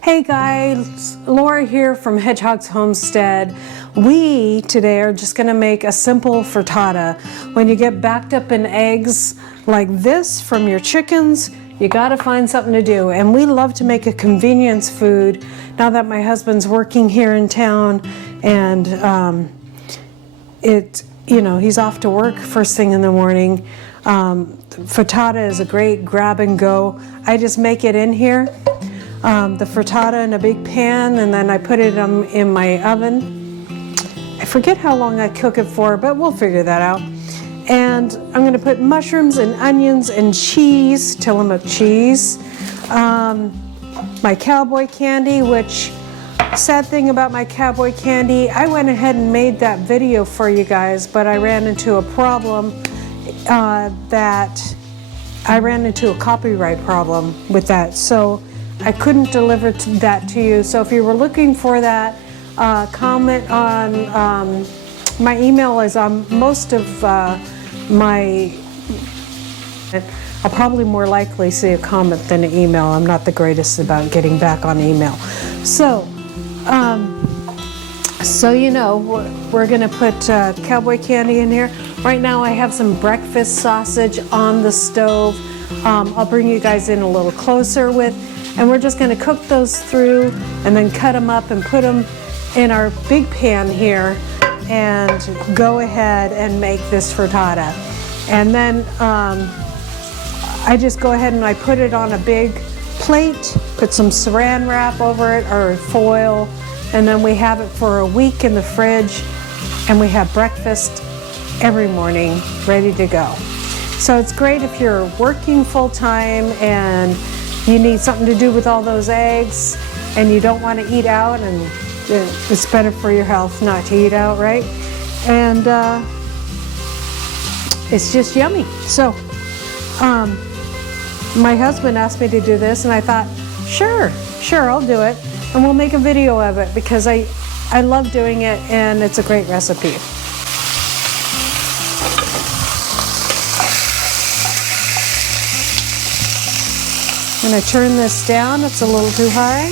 Hey guys, Laura here from Hedgehog's Homestead. We today are just going to make a simple frittata. When you get backed up in eggs like this from your chickens, you got to find something to do. And we love to make a convenience food now that my husband's working here in town and he's off to work first thing in the morning. Frittata is a great grab and go. I just make it in here. The frittata in a big pan, and then I put it in my oven. I forget how long I cook it for, but we'll figure that out. And I'm going to put mushrooms and onions and cheese, Tillamook cheese. My cowboy candy, which, sad thing about my cowboy candy, I went ahead and made that video for you guys, but I ran into a problem I ran into a copyright problem with that. So I couldn't deliver that to you. So if you were looking for that, comment on, my email is on most of I'll probably more likely see a comment than an email. I'm not the greatest about getting back on email. So we're gonna put cowboy candy in here. Right now I have some breakfast sausage on the stove. I'll bring you guys in a little closer with. And we're just going to cook those through and then cut them up and put them in our big pan here and go ahead and make this frittata. And then I just go ahead and I put it on a big plate, put some saran wrap over it or foil, and then we have it for a week in the fridge and we have breakfast every morning ready to go. So it's great if you're working full-time and you need something to do with all those eggs and you don't want to eat out, and it's better for your health not to eat out, right? And it's just yummy. So my husband asked me to do this and I thought, sure, I'll do it. And we'll make a video of it because I love doing it and it's a great recipe. I'm going to turn this down, it's a little too high.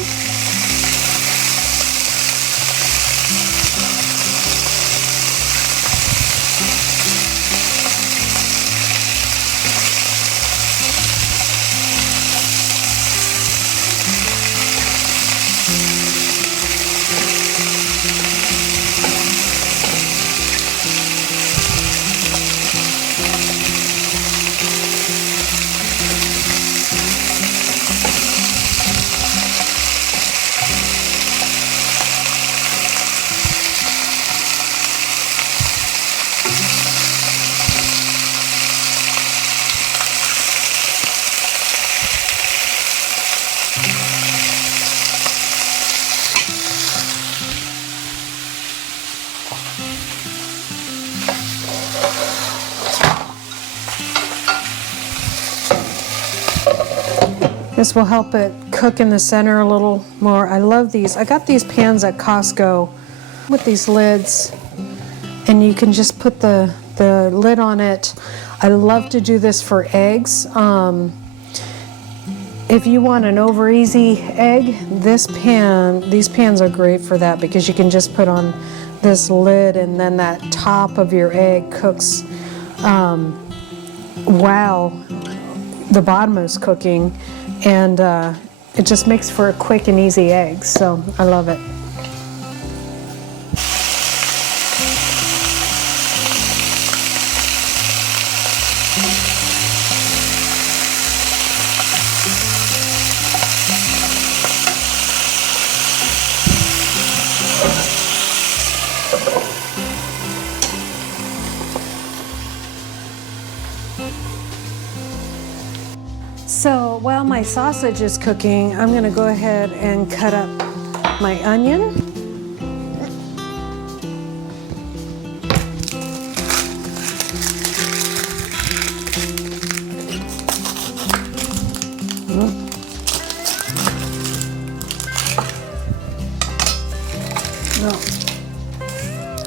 This will help it cook in the center a little more. I love these. I got these pans at Costco with these lids, and you can just put the lid on it. I love to do this for eggs. If you want an over easy egg, these pans are great for that because you can just put on this lid and then that top of your egg cooks while the bottom is cooking. And it just makes for a quick and easy egg, so I love it. So while my sausage is cooking, I'm going to go ahead and cut up my onion.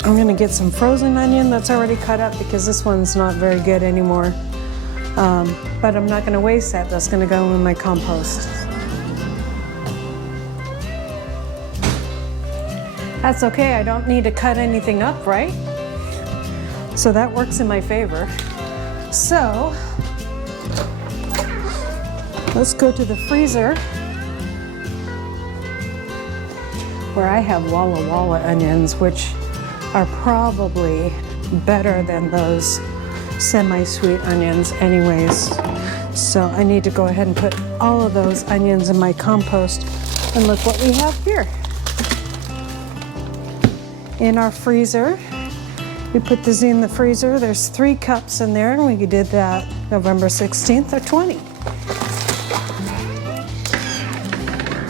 I'm going to get some frozen onion that's already cut up because this one's not very good anymore. But I'm not going to waste that. That's going to go in my compost. That's okay, I don't need to cut anything up, right? So that works in my favor. So, let's go to the freezer where I have Walla Walla onions, which are probably better than those semi-sweet onions anyways. So I need to go ahead and put all of those onions in my compost. And look what we have here. In our freezer, we put this in the freezer. There's 3 cups in there, and we did that November 16th or 20.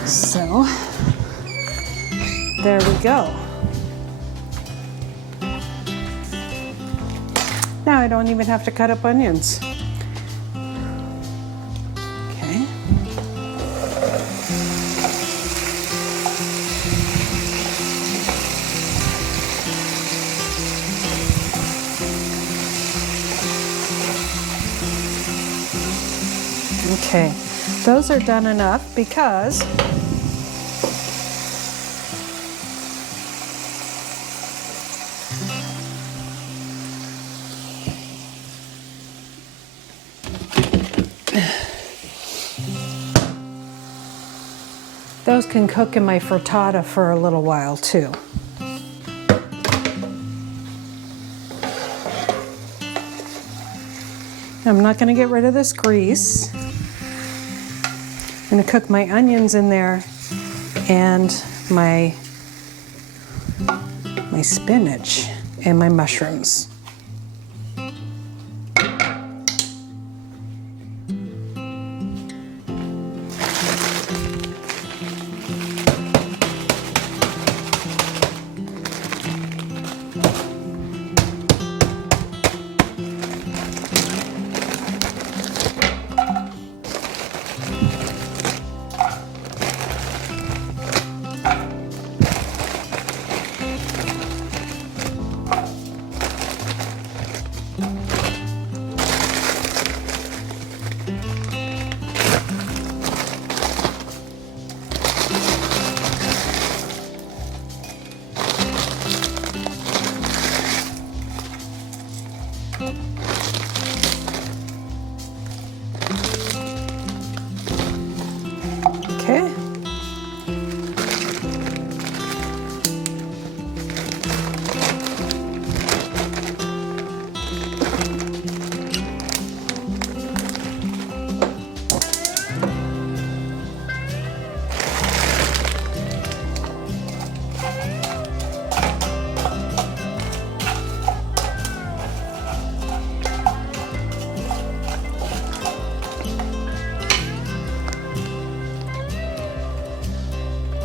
So, there we go. Now I don't even have to cut up onions. Okay. Okay, those are done enough because those can cook in my frittata for a little while too. I'm not going to get rid of this grease. I'm going to cook my onions in there and my spinach and my mushrooms. Okay.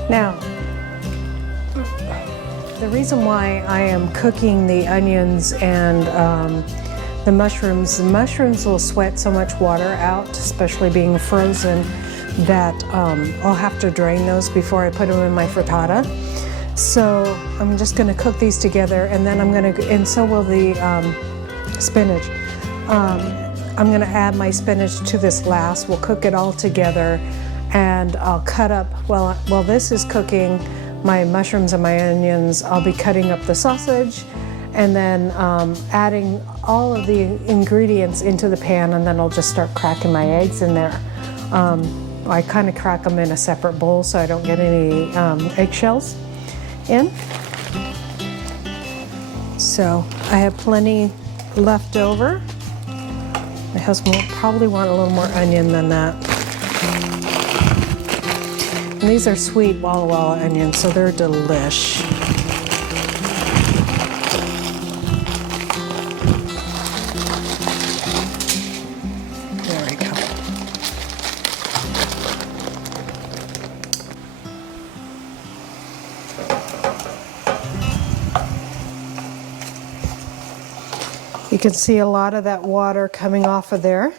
Now, the reason why I am cooking the onions and the mushrooms will sweat so much water out, especially being frozen, that I'll have to drain those before I put them in my frittata. So I'm just going to cook these together, and then and so will the spinach. I'm going to add my spinach to this last. We'll cook it all together. And I'll cut up, while this is cooking, my mushrooms and my onions, I'll be cutting up the sausage and then adding all of the ingredients into the pan, and then I'll just start cracking my eggs in there. I kind of crack them in a separate bowl so I don't get any eggshells in. So I have plenty left over. My husband will probably want a little more onion than that. And these are sweet Walla Walla onions, so they're delish. There we go. You can see a lot of that water coming off of there.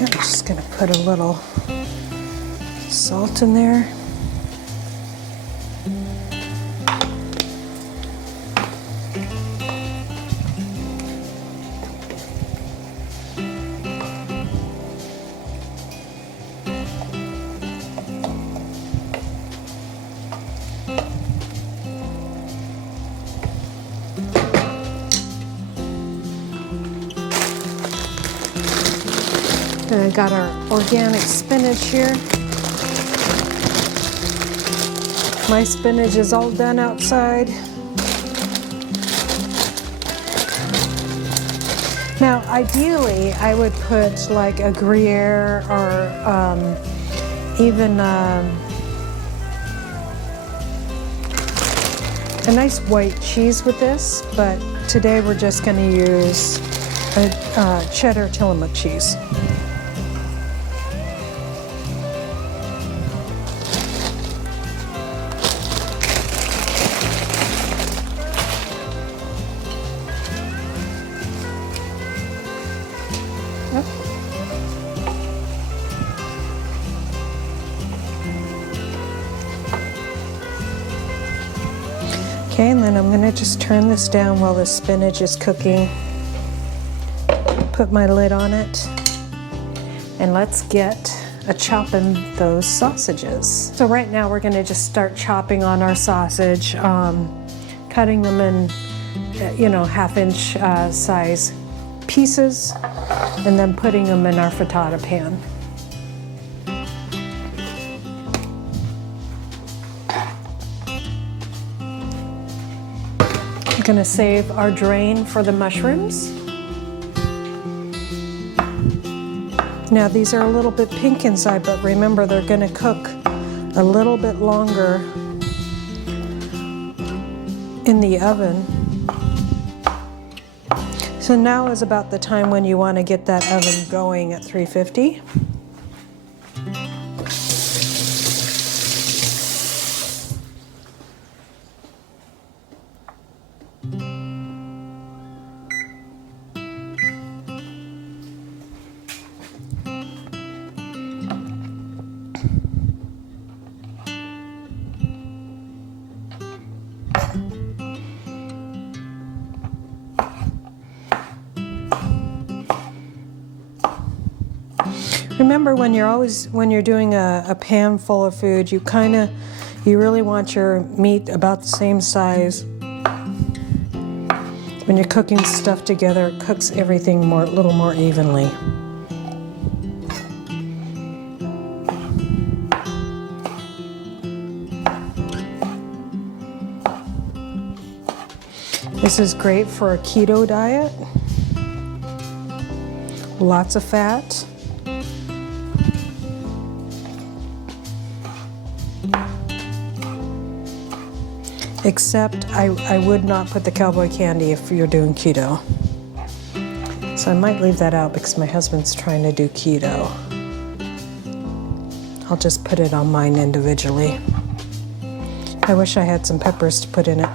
I'm just gonna put a little salt in there. And I got our organic spinach here. My spinach is all done outside. Now, ideally, I would put like a Gruyere or even a nice white cheese with this, but today we're just going to use a cheddar Tillamook cheese. Okay, and then I'm going to just turn this down while the spinach is cooking. Put my lid on it. And let's get a chopping those sausages. So right now we're going to just start chopping on our sausage, cutting them in, half-inch size pieces, and then putting them in our frittata pan. I'm going to save our drain for the mushrooms. Now these are a little bit pink inside, but remember they're going to cook a little bit longer in the oven. So now is about the time when you want to get that oven going at 350. Remember, when you're doing a pan full of food, you really want your meat about the same size. When you're cooking stuff together, it cooks everything a little more evenly. This is great for a keto diet. Lots of fat. Except I would not put the cowboy candy if you're doing keto. So I might leave that out because my husband's trying to do keto. I'll just put it on mine individually. I wish I had some peppers to put in it.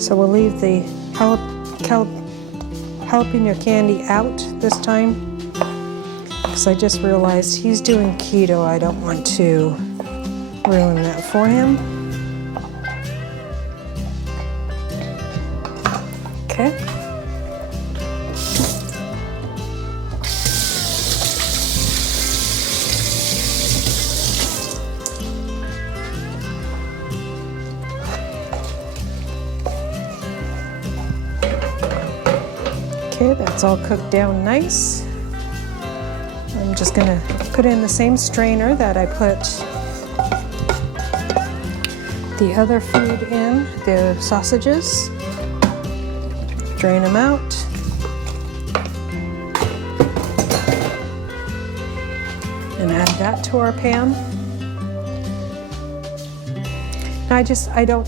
So we'll leave the jalapeno candy out this time. Because I just realized he's doing keto. I don't want to ruin that for him. Okay. Okay, that's all cooked down nice. I'm just going to put in the same strainer that I put the other food in, the sausages. Drain them out. And add that to our pan. I don't,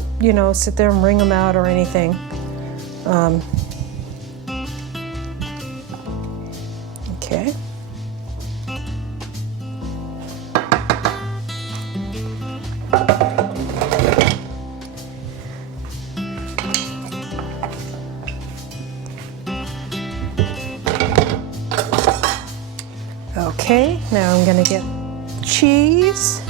sit there and wring them out or anything. Okay. Okay, now I'm gonna get cheese.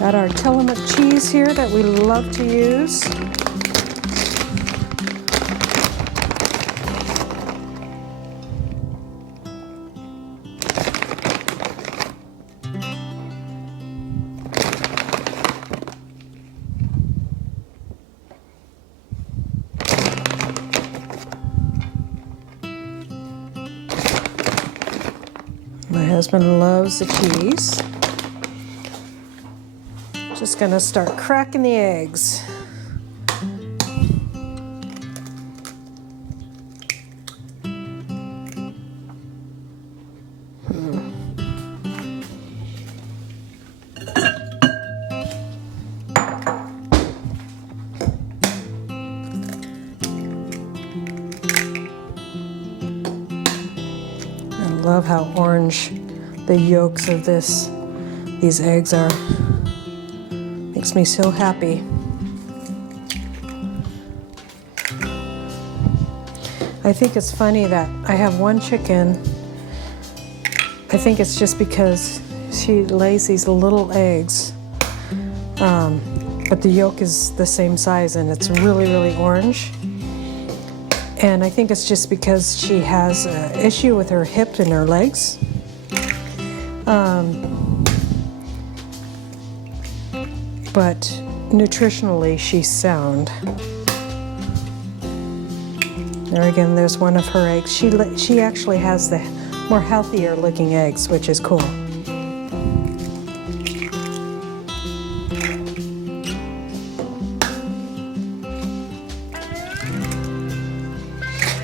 Got our Tillamook cheese here that we love to use. My husband loves the cheese. Just gonna start cracking the eggs. I love how orange the yolks of these eggs are. Makes me so happy. I think it's funny that I have one chicken. I think it's just because she lays these little eggs, but the yolk is the same size and it's really, really orange. And I think it's just because she has an issue with her hip and her legs. But nutritionally, she's sound. There again, there's one of her eggs. She actually has the more healthier looking eggs, which is cool.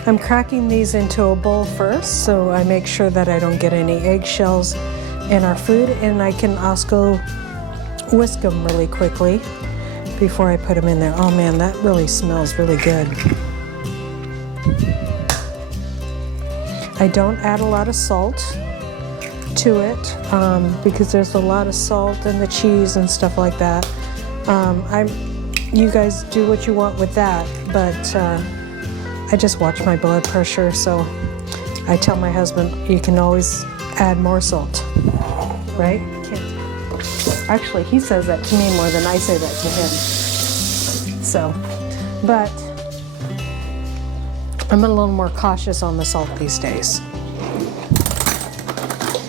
I'm cracking these into a bowl first, so I make sure that I don't get any eggshells in our food, and I can also whisk them really quickly before I put them in there. Oh man, that really smells really good. I don't add a lot of salt to it because there's a lot of salt in the cheese and stuff like that. You guys do what you want with that, but I just watch my blood pressure, so I tell my husband, you can always add more salt, right? Actually, he says that to me more than I say that to him. So, but I'm a little more cautious on the salt these days.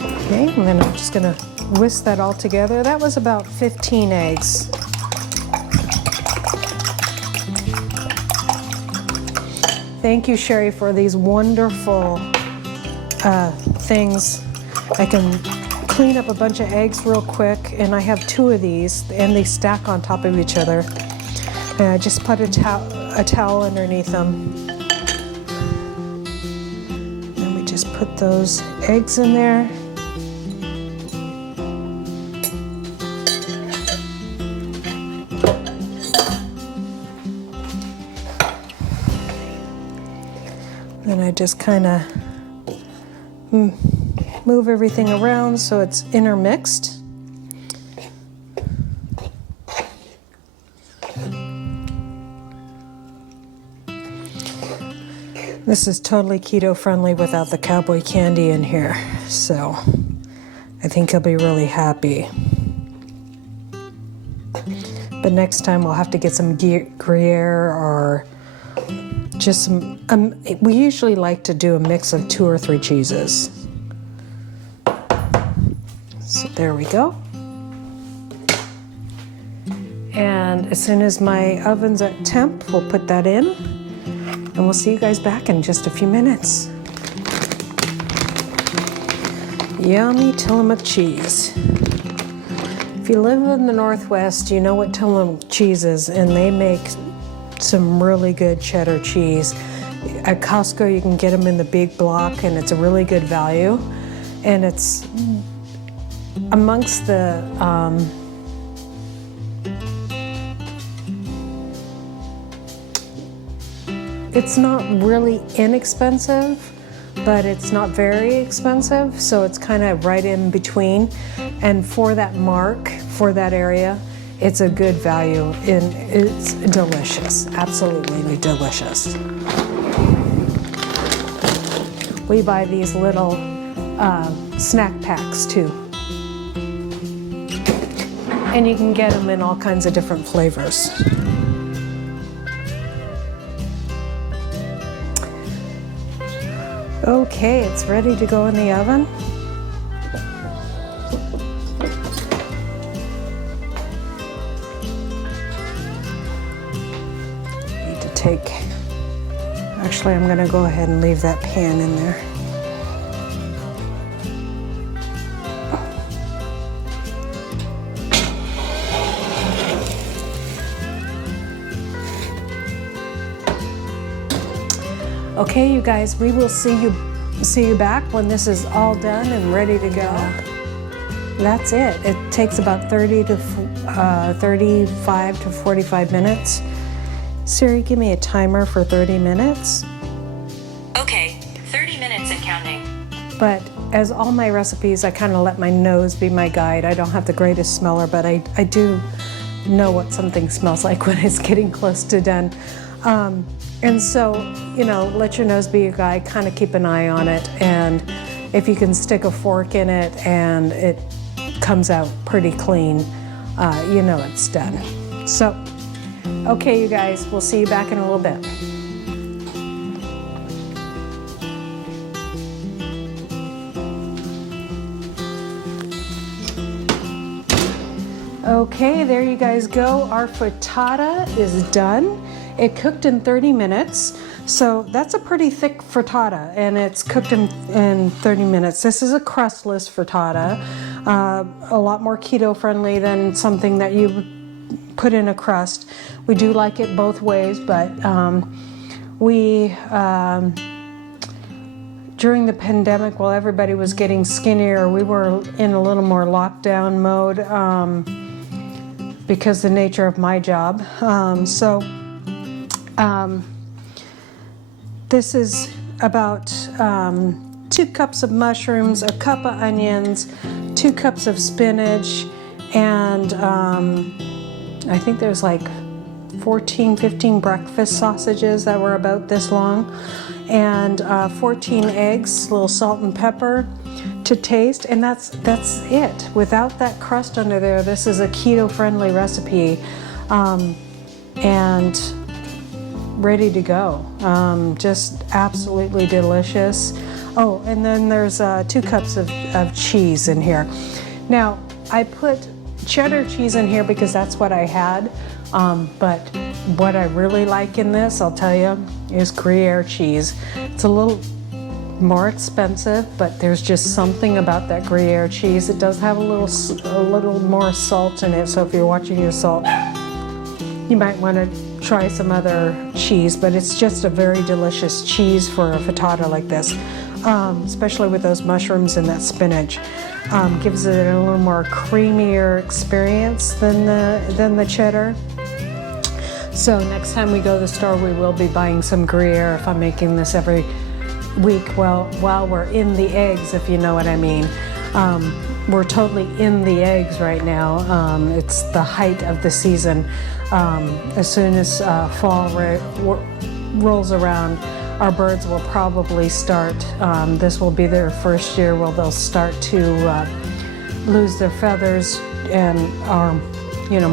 Okay, and then I'm just gonna whisk that all together. That was about 15 eggs. Thank you, Sherry, for these wonderful things. I can clean up a bunch of eggs real quick, and I have 2 of these, and they stack on top of each other. And I just put a towel underneath them. And we just put those eggs in there. Then I just kind of move everything around so it's intermixed. This is totally keto friendly without the cowboy candy in here, so I think he'll be really happy. But next time we'll have to get some Gruyere or just some, we usually like to do a mix of 2 or 3 cheeses. So there we go. And as soon as my oven's at temp, we'll put that in. And we'll see you guys back in just a few minutes. Yummy Tillamook cheese. If you live in the Northwest, you know what Tillamook cheese is, and they make some really good cheddar cheese. At Costco, you can get them in the big block, and it's a really good value. And it's amongst the it's not really inexpensive, but it's not very expensive, so it's kind of right in between. And for that mark, for that area, it's a good value and it's delicious, absolutely delicious. We buy these little snack packs too. And you can get them in all kinds of different flavors. Okay, it's ready to go in the oven. Need to take, actually I'm going to go ahead and leave that pan in there. Okay, you guys, we will see you back when this is all done and ready to go. That's it. It takes about 35 to 45 minutes. Siri, give me a timer for 30 minutes. Okay, 30 minutes and counting. But as all my recipes, I kind of let my nose be my guide. I don't have the greatest smeller, but I do know what something smells like when it's getting close to done. And so, you know, let your nose be your guide, kind of keep an eye on it, and if you can stick a fork in it and it comes out pretty clean, you know it's done. So, okay, you guys, we'll see you back in a little bit. Okay, there you guys go. Our frittata is done. It cooked in 30 minutes, so that's a pretty thick frittata, and it's cooked in 30 minutes. This is a crustless frittata, a lot more keto friendly than something that you put in a crust. We do like it both ways, but during the pandemic, while everybody was getting skinnier, we were in a little more lockdown mode because the nature of my job. This is about 2 cups of mushrooms, a cup of onions, 2 cups of spinach, and I think there's like 15 breakfast sausages that were about this long, and 14 eggs, a little salt and pepper to taste, and that's it. Without that crust under there, this is a keto-friendly recipe, and ready to go. Just absolutely delicious. Oh, and then there's 2 cups of cheese in here. Now, I put cheddar cheese in here because that's what I had, but what I really like in this, I'll tell you, is Gruyere cheese. It's a little more expensive, but there's just something about that Gruyere cheese. It does have a little more salt in it, so if you're watching your salt, you might want to try some other cheese, but it's just a very delicious cheese for a frittata like this, especially with those mushrooms and that spinach. Gives it a little more creamier experience than the cheddar. So next time we go to the store, we will be buying some Gruyere if I'm making this every week while we're in the eggs, if you know what I mean. We're totally in the eggs right now. It's the height of the season. As soon as fall rolls around, our birds will probably start, this will be their first year where they'll start to lose their feathers and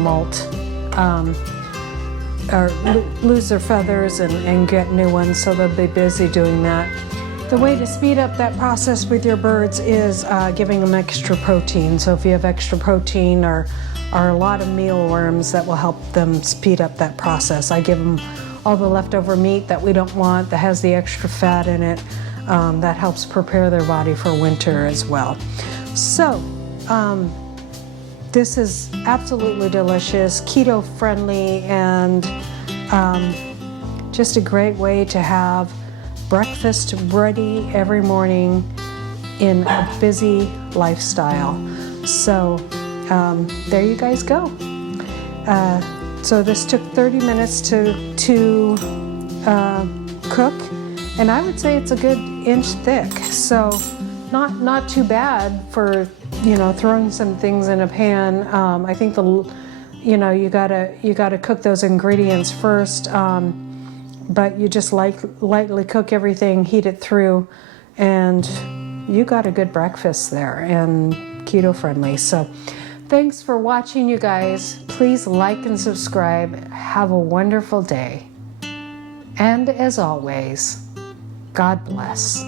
molt, or lose their feathers and get new ones, so they'll be busy doing that. The way to speed up that process with your birds is giving them extra protein. So if you have extra protein or a lot of mealworms, that will help them speed up that process. I give them all the leftover meat that we don't want, that has the extra fat in it. That helps prepare their body for winter as well. So this is absolutely delicious, keto friendly, and just a great way to have breakfast ready every morning in a busy lifestyle. So there you guys go. So this took 30 minutes to cook, and I would say it's a good inch thick. So not too bad for throwing some things in a pan. I think you know, you gotta cook those ingredients first, but you just lightly cook everything, heat it through, and you got a good breakfast there, and keto friendly. So thanks for watching, you guys. Please like and subscribe. Have a wonderful day. And as always, God bless.